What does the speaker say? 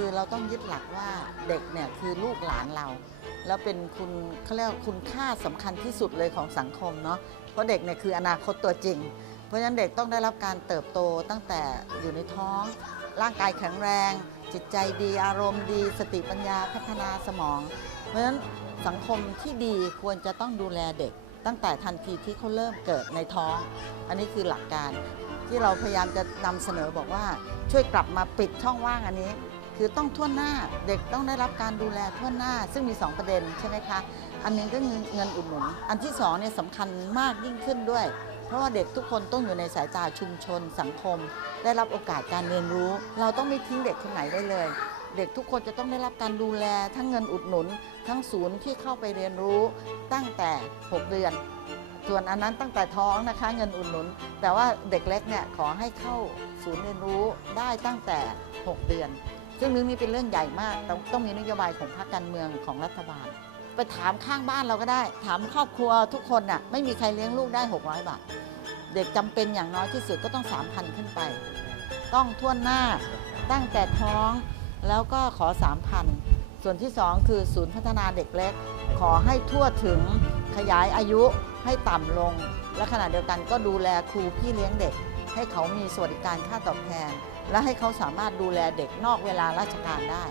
คือเราต้องยึดหลักว่าเด็กเนี่ยคือลูกหลานเรา แล้วเป็นคุณเขาเรียกว่าคุณค่าสำคัญที่สุดเลยของสังคมเนาะเพราะเด็กเนี่ยคืออนาคตตัวจริง เพราะฉะนั้นเด็กต้องได้รับการเติบโตตั้งแต่อยู่ในท้อง ร่างกายแข็งแรง จิตใจดีอารมณ์ดี สติปัญญาพัฒนาสมอง เพราะฉะนั้นสังคมที่ดีควรจะต้องดูแลเด็ก ตั้งแต่ทันทีที่เขาเริ่มเกิดในท้อง อันนี้คือหลักการที่เราพยายามจะนำเสนอบอกว่าช่วยกลับมาปิดช่องว่างอันนี้ คือต้องทั่วหน้าเด็กต้องได้รับการดูแลทั่วหน้า ซึ่งมี 2 ประเด็นใช่ไหมคะ อันหนึงก็เงินเงินอุดหนุน อันที่สองเนี่ยสำคัญมากยิ่งขึ้นด้วย เพราะว่าเด็กทุกคนต้องอยู่ในสายตาชุมชน สังคม ได้รับโอกาสการเรียนรู้ เราต้องไม่ทิ้งเด็กคนไหนได้เลย เด็กทุกคนจะต้องได้รับการดูแล ทั้งเงินอุดหนุน ทั้งศูนย์ที่เข้าไปเรียนรู้ตั้งแต่ 6 เดือนส่วนอันนั้นตั้งแต่ท้องนะคะเงินอุดหนุน แต่ว่าเด็กเล็กเนี่ยขอให้เข้าศูนย์เรียนรู้ได้ตั้งแต่ 6 เดือน ซึ่งเรื่องนี้เป็นเรื่องใหญ่มากต้องต้องมีนโยบายของพรรคการเมืองของรัฐบาล ไปถามข้างบ้านเราก็ได้ ถามครอบครัวทุกคนน่ะไม่มีใครเลี้ยงลูกได้ 600 บาท เด็กจำเป็นอย่างน้อยที่สุดก็ต้อง 3,000 ขึ้นไป ต้องท่วนหน้าตั้งแต่ท้องแล้วก็ขอ 3,000 ส่วนที่ 2 คือศูนย์พัฒนาเด็กเล็ก ขอให้ทั่วถึงขยายอายุให้ต่ำลง และขณะเดียวกันก็ดูแลครูพี่เลี้ยงเด็ก ให้เขามีสวัสดิการค่าตอบแทน และให้เขาสามารถดูแลเด็กนอกเวลาราชการได้